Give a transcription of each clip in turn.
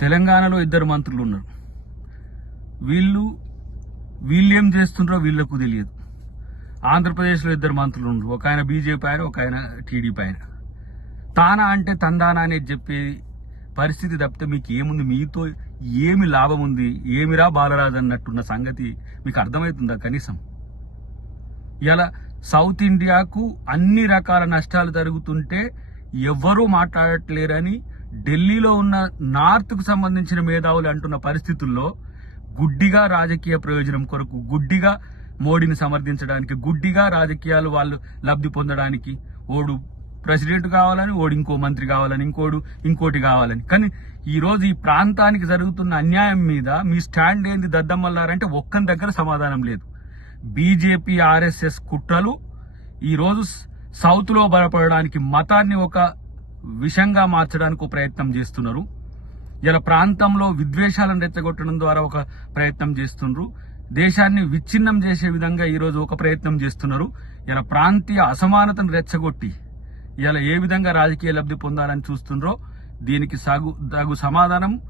తెలంగాణలో ఇద్దరు మంత్రులు ఉన్నారు. వీళ్ళు వీళ్ళు ఏం చేస్తుండ్రో వీళ్ళకు తెలియదు. ఆంధ్రప్రదేశ్లో ఇద్దరు మంత్రులు ఉన్నారు. ఒక ఆయన బీజేపీ ఆయన ఒక ఆయన టీడీపీ ఆయన. తానా అంటే తందానా అనేది చెప్పే పరిస్థితి తప్పితే మీకు ఏముంది? మీతో ఏమి లాభం ఉంది? ఏమిరా బాలరాజు అన్నట్టున్న సంగతి మీకు అర్థమవుతుందా కనీసం? ఇలా సౌత్ ఇండియాకు అన్ని రకాల నష్టాలు జరుగుతుంటే ఎవ్వరూ మాట్లాడట్లేరని ఢిల్లీలో ఉన్న నార్త్కు సంబంధించిన మేధావులు అంటున్న పరిస్థితుల్లో గుడ్డిగా రాజకీయ ప్రయోజనం కొరకు గుడ్డిగా మోడీని సమర్థించడానికి గుడ్డిగా రాజకీయాలు వాళ్ళు లబ్ధి పొందడానికి ఓడు ప్రెసిడెంట్ కావాలని ఓడు ఇంకో మంత్రి కావాలని ఇంకోడు ఇంకోటి కావాలని. కానీ ఈ రోజు ఈ ప్రాంతానికి జరుగుతున్న అన్యాయం మీద మీ స్టాండ్ ఏంది దద్దమ్మల్లారంటే ఒక్కని దగ్గర సమాధానం లేదు. బీజేపీ ఆర్ఎస్ఎస్ కుట్రలు ఈరోజు సౌత్లో సౌత్లో బలపడడానికి మతాన్ని ఒక విషంగా మార్చడానికి ఒక ప్రయత్నం చేస్తున్నారు. ఇలా ప్రాంతంలో విద్వేషాలను రెచ్చగొట్టడం ద్వారా ఒక ప్రయత్నం చేస్తున్నారు దేశాన్ని విచ్ఛిన్నం చేసే విధంగా ఈరోజు ఒక ప్రయత్నం చేస్తున్నారు. ఇలా ప్రాంతీయ అసమానతను రెచ్చగొట్టి ఇలా ఏ విధంగా రాజకీయ లబ్ధి పొందాలని చూస్తున్నారో దీనికి సాగు తగు సమాధానం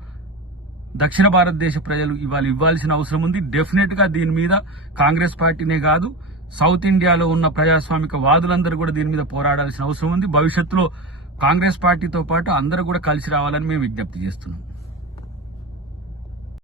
దక్షిణ భారతదేశ ప్రజలు ఇవాళ ఇవ్వాల్సిన అవసరం ఉంది. డెఫినెట్గా దీని మీద కాంగ్రెస్ పార్టీనే కాదు సౌత్ ఇండియాలో ఉన్న ప్రజాస్వామిక వాదులందరూ కూడా దీని మీద పోరాడాల్సిన అవసరం ఉంది. భవిష్యత్తులో కాంగ్రెస్ పార్టీతో పాటు అందరూ కూడా కలిసి రావాలని మేము విజ్ఞప్తి చేస్తున్నాం.